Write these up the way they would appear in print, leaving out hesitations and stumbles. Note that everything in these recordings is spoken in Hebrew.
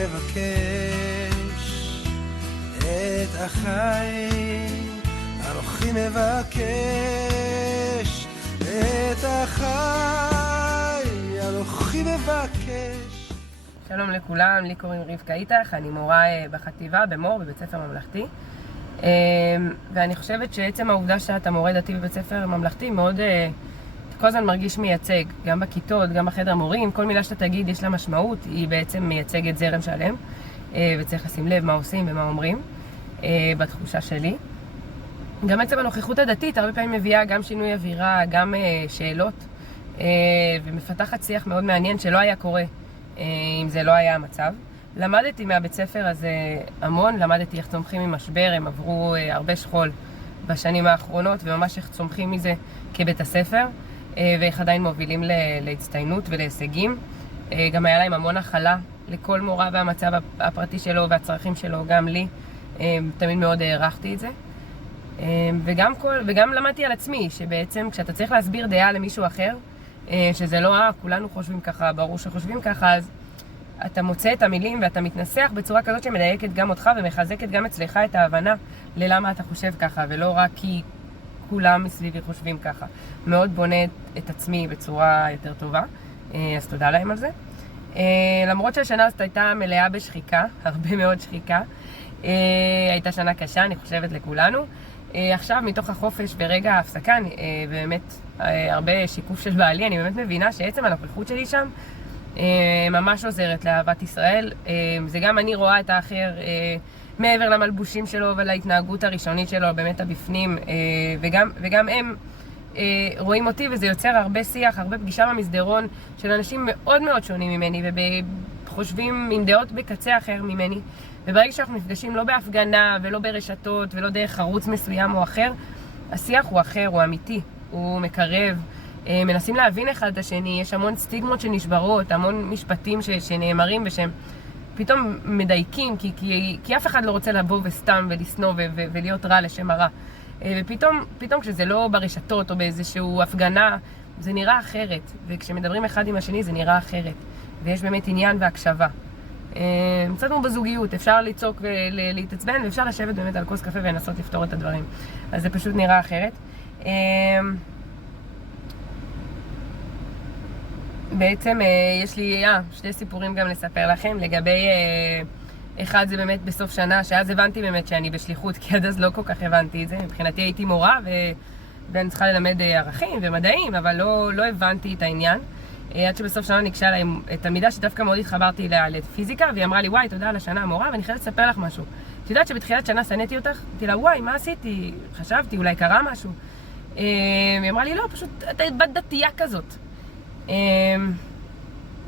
מבקש את החיים, אנוכי מבקש את החיים, אנוכי מבקש. שלום לכולם, לי קוראים רבקה איתך, אני מורה בחטיבה במור בבית ספר ממלכתי, ואני חושבת שעצם העובדה שאתה מורה דתי בבית ספר ממלכתי מאוד כל הזמן מרגיש מייצג, גם בכיתות, גם בחדר מורים, כל מילה שאתה תגיד יש לה משמעות, היא בעצם מייצגת זרם שלם, וצריך לשים לב מה עושים ומה אומרים, בתחושה שלי. גם עצם הנוכחות הדתית הרבה פעמים מביאה גם שינוי אווירה, גם שאלות, ומפתחת שיח מאוד מעניין שלא היה קורה אם זה לא היה המצב. למדתי מהבית ספר הזה המון, למדתי איך צומחים ממשבר, הם עברו הרבה שכול בשנים האחרונות, וממש איך צומחים מזה כבית הספר, ואיך עדיין מובילים להצטיינות ולהישגים. גם היה להם המון הכלה לכל מורה והמצב הפרטי שלו והצרכים שלו, גם לי, תמיד מאוד הערכתי את זה. וגם למדתי על עצמי, שבעצם כשאתה צריך להסביר דעה למישהו אחר, שזה לא כולנו חושבים ככה, ברור שחושבים ככה, אז אתה מוצא את המילים ואתה מתנסח בצורה כזאת שמדייקת גם אותך ומחזקת גם אצלך את ההבנה ללמה אתה חושב ככה, ולא רק כי כולם מסביבי חושבים ככה. מאוד בונה את עצמי בצורה יותר טובה, אז תודה להם על זה. למרות שהשנה הזאת הייתה מלאה בשחיקה, הרבה מאוד שחיקה, הייתה שנה קשה, אני חושבת לכולנו. עכשיו מתוך החופש ברגע ההפסקה, באמת הרבה שיקוף של בעלי, אני באמת מבינה שעצם הנוכחות שלי שם ממש עוזרת לאהבת ישראל. זה גם אני רואה את האחר מעבר למלבושים שלו ולהתנהגות הראשונית שלו, באמת הבפנים, וגם הם רואים אותי, וזה יוצר הרבה שיח, הרבה פגישה במסדרון של אנשים מאוד מאוד שונים ממני וחושבים עם דעות בקצה אחר ממני. וברגע שאנחנו נפגשים לא בהפגנה ולא ברשתות ולא דרך ערוץ מסוים או אחר, השיח הוא אחר, הוא אמיתי, הוא מקרב, מנסים להבין אחד את השני, יש המון סטיגמות שנשברות, המון משפטים שנאמרים ושהם פתאום מדייקים, כי אף אחד לא רוצה לבוא וסתם ולסנוע ולהיות רע לשם הרע. ופתאום כשזה לא ברשתות או באיזשהו הפגנה, זה נראה אחרת, וכשמדברים אחד עם השני זה נראה אחרת, ויש באמת עניין והקשבה. מצאנו בזוגיות, אפשר לצעוק ולהתעצבן, ואפשר לשבת באמת על כוס קפה ולנסות לפתור את הדברים. אז זה פשוט נראה אחרת. בעצם יש לי שני סיפורים גם לספר לכם לגבי אחד זה באמת בסוף שנה, שאז הבנתי באמת שאני בשליחות, כי עד אז לא כל כך הבנתי את זה. מבחינתי הייתי מורה ואני צריכה ללמד ערכים ומדעים, אבל לא הבנתי את העניין. עד שבסוף שנה ניגשה אליי תלמידה שדווקא מאוד התחברתי לפיזיקה, והיא אמרה לי, וואי, תודה על השנה המורה, ואני חייבת לספר לך משהו. את יודעת שבתחילת שנה שנאתי אותך? אמרתי לה, וואי, מה עשיתי? חשבתי, אולי קרה משהו. היא אמרה לי, לא, פשוט את בת דתייה כזאת.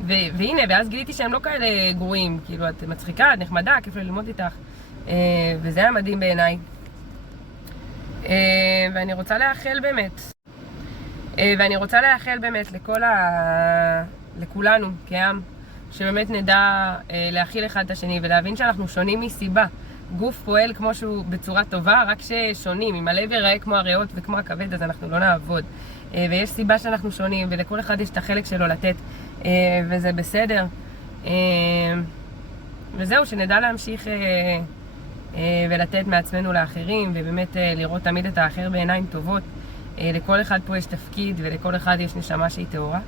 והנה, ואז גיליתי שהם לא כאלה גרועים, כאילו, את מצחיקה, את נחמדה, כיף ללמוד איתך. וזה היה מדהים בעיניי. ואני רוצה לאחל באמת לכולנו כעם, שבאמת נדע להכיל אחד את השני ולהבין שאנחנו שונים מסיבה. גוף פועל כמו שהוא בצורה טובה, רק ששונים. אם הלב ייראה כמו הריאות וכמו הכבד, אז אנחנו לא נעבוד. ויש סיבה שאנחנו שונים, ולכל אחד יש את החלק שלו לתת, וזה בסדר. וזהו, שנדע להמשיך ולתת מעצמנו לאחרים, ובאמת לראות תמיד את האחר בעיניים טובות. לכל אחד פה יש תפקיד, ולכל אחד יש נשמה שהיא טהורה.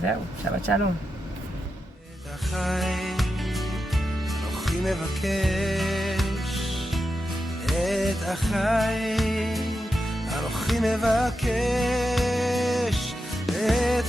זהו, שבת שלום. את החיים, אנוכי מבקש את החיים, אנוכי מבקש את